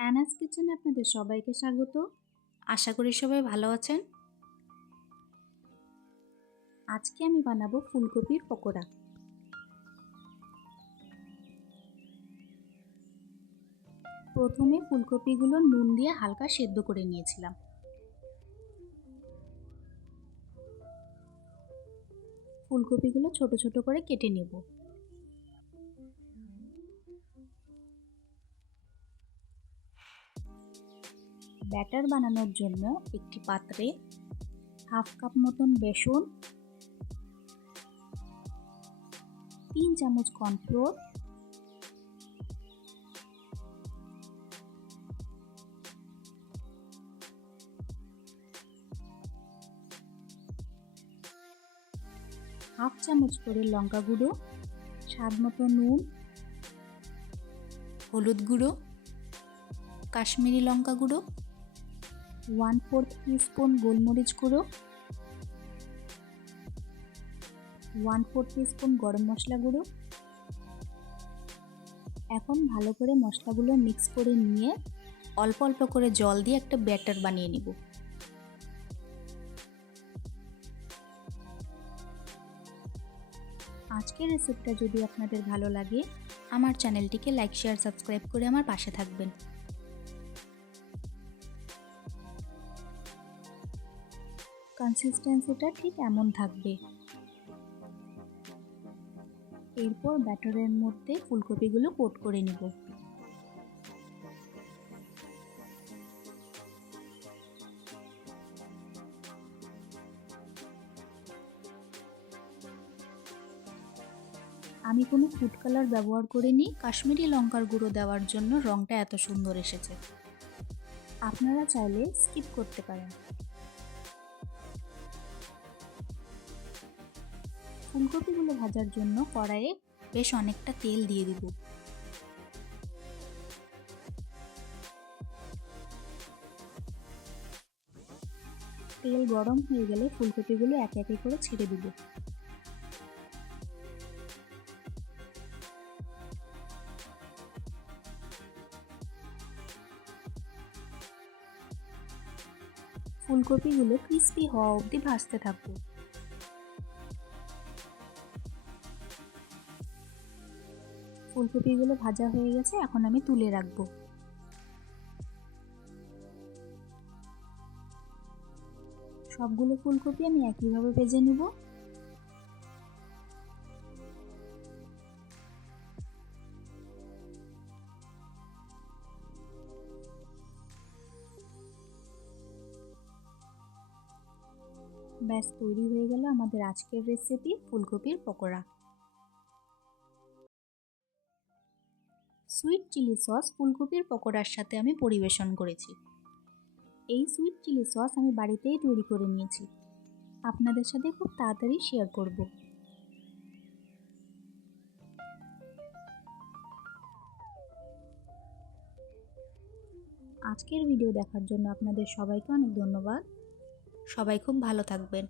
অ্যানাস কিচেনে আপনাদের সবাইকে স্বাগত। আশা করি সবাই ভালো আছেন। আজকে আমি বানাবো ফুলকপির পকোড়া। প্রথমে ফুলকপিগুলো নুন দিয়ে হালকা সেদ্ধ করে নিয়েছিলাম। ফুলকপিগুলো ছোট ছোট করে কেটে নেব। ব্যাটার বানানোর জন্য একটি পাত্রে হাফ কাপ মতন বেসন, তিন চামচ কর্নফ্লোর, হাফ চামচ করে লঙ্কা গুঁড়ো, স্বাদ মতো নুন, হলুদ গুঁড়ো, কাশ্মীরি লঙ্কা গুঁড়ো ওয়ান ফোর্থ স্পুন গোলমরিচ গুঁড়ো ওয়ান ফোর্থ স্পুন গরম মশলা গুঁড়ো। এখন ভালো করে মশলাগুলো মিক্স করে নিয়ে অল্প অল্প করে জল দিয়ে একটা ব্যাটার বানিয়ে নিব। আজকের রেসিপিটা যদি আপনাদের ভালো লাগে, আমার চ্যানেলটিকে লাইক শেয়ার সাবস্ক্রাইব করে আমার পাশে থাকবেন। কনসিস্টেন্সিটা ঠিক এমন থাকবে। এরপর ব্যাটারের মধ্যে ফুলকপিগুলো কোট করে নেব। আমি কোনো ফুড কালার ব্যবহার করিনি, কাশ্মীরি লঙ্কার গুঁড়ো দেওয়ার জন্য রঙটা এত সুন্দর এসেছে। আপনারা চাইলে স্কিপ করতে পারেন। ফুলকপিগুলো ভাজার জন্য কড়াইয়ে বেশ অনেকটা তেল দিয়ে দিব। তেল গরম হয়ে গেলে ফুলকপিগুলো একে একে করে ছেড়ে দিব। ফুলকপিগুলো ক্রিস্পি হওয়া অবধি ভাজতে থাকব। ফুলকপিগুলো ভাজা হয়ে গেছে, এখন আমি তুলে রাখব। সবগুলো ফুলকপি আমি একইভাবে ভেজে নিব। ব্যাস, তৈরি হয়ে গেল আমাদের আজকের রেসিপি ফুলকপির পকোড়া। সুইট চিলি সস ফুলকপির পকোড়ার সাথে আমি পরিবেশন করেছি। এই সুইট চিলি সস আমি বাড়িতেই তৈরি করে নিয়েছি। আপনাদের সাথে খুব তাড়াতাড়ি শেয়ার করব। আজকের ভিডিও দেখার জন্য আপনাদের সবাইকে অনেক ধন্যবাদ। সবাই খুব ভালো থাকবেন।